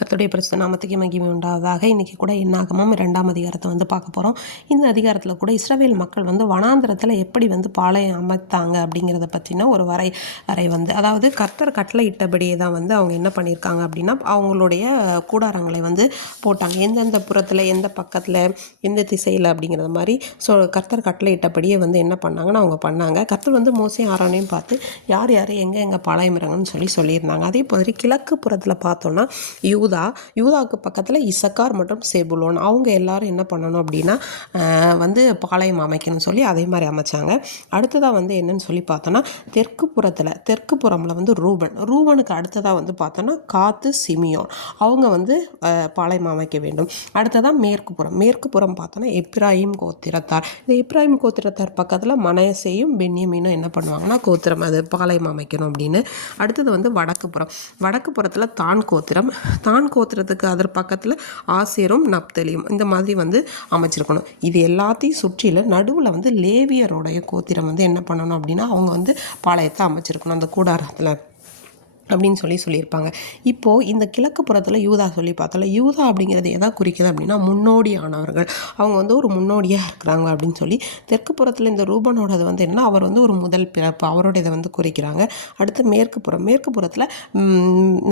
கர்த்தருடைய பரிசுத்த நாமத்துக்கு மகிமை உண்டாவதாக. இன்றைக்கி கூட என்னாகமம் 2ஆம் அதிகாரத்தை வந்து பார்க்க போகிறோம். இந்த அதிகாரத்தில் கூட இஸ்ரவேல் மக்கள் வந்து வனாந்திரத்தில் எப்படி வந்து பாளையம் அமைத்தாங்க அப்படிங்கிறத பற்றின ஒரு வரை வந்து, அதாவது கர்த்தர் கட்டளையிட்டபடியே தான் வந்து அவங்க என்ன பண்ணியிருக்காங்க அப்படின்னா, அவங்களுடைய கூடாரங்களை வந்து போட்டாங்க. எந்தெந்த புறத்தில், எந்த பக்கத்தில், எந்த திசையில் அப்படிங்கிறது மாதிரி கர்த்தர் கட்டளையிட்டபடியே வந்து என்ன பண்ணாங்கன்னு அவங்க பண்ணாங்க. கர்த்தர் வந்து மோசேயும் ஆரோனையும் பார்த்து யார் யார் எங்கே பாளையம் இறங்கணும்னு சொல்லியிருந்தாங்க. அதே மாதிரி கிழக்கு புறத்தில் பார்த்தோன்னா யூதாவுக்கு பக்கத்தில் இசக்கார் மற்றும் செபுலோன், அவங்க எல்லாரும் என்ன பண்ணணும் அப்படின்னா வந்து பாளையம் அமைக்கணும்னு சொல்லி அதே மாதிரி அமைச்சாங்க. அடுத்ததாக வந்து என்னன்னு சொல்லி பார்த்தோன்னா தெற்கு புறமில் வந்து ரூபனுக்கு அடுத்ததாக வந்து பார்த்தோன்னா காத்து, சிமியோன், அவங்க வந்து பாளையம் அமைக்க வேண்டும். அடுத்ததாக மேற்கு புறம் பார்த்தோன்னா எப்ராயிம் கோத்திரத்தார். இந்த எப்ராயிம் கோத்திரத்தார் பக்கத்தில் மனேசேயும் பென்யமீனும் என்ன பண்ணுவாங்கன்னா கோத்திரம் அது பாளையம் அமைக்கணும் அப்படின்னு. அடுத்தது வந்து வடக்கு புறத்தில் தான் கோத்திரத்துக்கு அதர் பக்கத்தில் ஆசேரும் நப்தலியும் இந்த மாதிரி வந்து அமைச்சிருக்கணும். இது எல்லாத்தையும் சுற்றிலும் நடுவில் வந்து லேவியருடைய கோத்திரம் வந்து என்ன பண்ணணும் அப்படின்னா அவங்க வந்து பாளையத்தை அமைச்சிருக்கணும் அந்த கூடாரத்தில் அப்படின்னு சொல்லியிருப்பாங்க. இப்போது இந்த கிழக்கு புறத்தில் யூதா சொல்லி பார்த்தோம்ல, யூதா அப்படிங்கிறது எதை குறிக்குது அப்படின்னா முன்னோடியானவர்கள், அவங்க வந்து ஒரு முன்னோடியாக இருக்கிறாங்க அப்படின்னு சொல்லி. தெற்கு புறத்தில் இந்த ரூபனோடது வந்து என்னன்னா அவர் வந்து ஒரு முதல் பிறப்பு, அவரோட இதை வந்து குறிக்கிறாங்க. அடுத்து மேற்கு புறத்தில்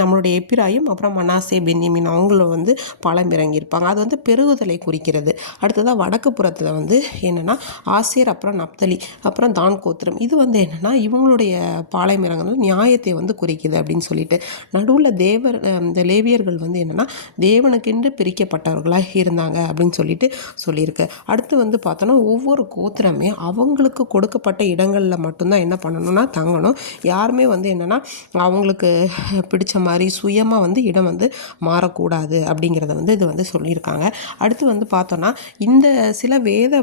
நம்மளுடைய எப்பிராயும் அப்புறம் மனாசே, பென்யமீன் அவங்கள வந்து பாலம் இறங்கியிருப்பாங்க. அது வந்து பெருகுதலை குறிக்கிறது. அடுத்ததாக வடக்கு புறத்தில் வந்து என்னென்னா ஆசேர், அப்புறம் நப்தலி, அப்புறம் தான் கோத்திரம், இது வந்து என்னென்னா இவங்களுடைய பாளையம் இறங்குறது நியாயத்தை வந்து குறிக்குது அப்படின்னு சொல்லிட்டு. நடுவில் இந்த லேவியர்கள் வந்து என்னென்னா தேவனுக்கென்று பிரிக்கப்பட்டவர்களாக இருந்தாங்க அப்படின்னு சொல்லியிருக்கு. அடுத்து வந்து பார்த்தோன்னா ஒவ்வொரு கோத்திரமே அவங்களுக்கு கொடுக்கப்பட்ட இடங்களில் மட்டும்தான் என்ன பண்ணணும்னா தங்கணும். யாருமே வந்து என்னென்னா அவங்களுக்கு பிடிச்ச மாதிரி சுயமாக வந்து இடம் வந்து மாறக்கூடாது அப்படிங்கிறத வந்து இது வந்து சொல்லியிருக்காங்க. அடுத்து வந்து பார்த்தோன்னா இந்த சில வேத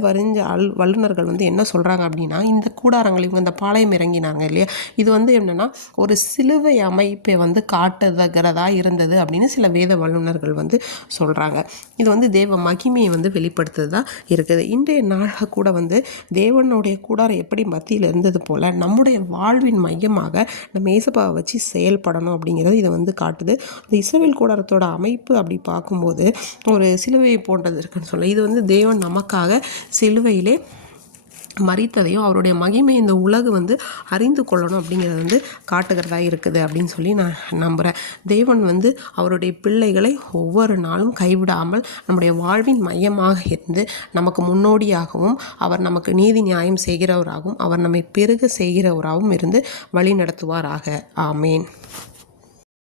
வல்லுநர்கள் வந்து என்ன சொல்கிறாங்க அப்படின்னா இந்த கூடாரங்கள் இவங்க இந்த பாளையம் இறங்கினாங்க இல்லையா, இது வந்து என்னென்னா ஒரு சிலுவை அமைப்பை வந்து காட்டுகிறதா இருந்தது அப்படின்னு சில வேத வல்லுநர்கள் வந்து சொல்கிறாங்க. இது வந்து தேவ மகிமையை வந்து வெளிப்படுத்துறதா இருக்குது. இன்றைய நாளில் கூட வந்து தேவனுடைய கூடாரம் எப்படி மத்தியில் இருந்தது போல் நம்முடைய வாழ்வின் மையமாக நம்ம இயேசுவை வச்சு செயல்படணும் அப்படிங்கிறது இதை வந்து காட்டுது. இந்த இஸ்ரவேல் கூடாரத்தோட அமைப்பு அப்படி பார்க்கும்போது ஒரு சிலுவை போன்றது இருக்குன்னு சொல்ல, இது வந்து தேவன் நமக்காக சிலுவையிலே மரித்ததையும் அவருடைய மகிமை இந்த உலகு வந்து அறிந்து கொள்ளணும் அப்படிங்கிறது வந்து காட்டுகிறதா இருக்குது அப்படின்னு சொல்லி நான் நம்புகிறேன். தேவன் வந்து அவருடைய பிள்ளைகளை ஒவ்வொரு நாளும் கைவிடாமல் நம்முடைய வாழ்வின் மையமாக இருந்து நமக்கு முன்னோடியாகவும் அவர் நமக்கு நீதி நியாயம் செய்கிறவராகவும் அவர் நம்மை பெருக செய்கிறவராகவும் இருந்து வழி நடத்துவாராக. ஆமேன்.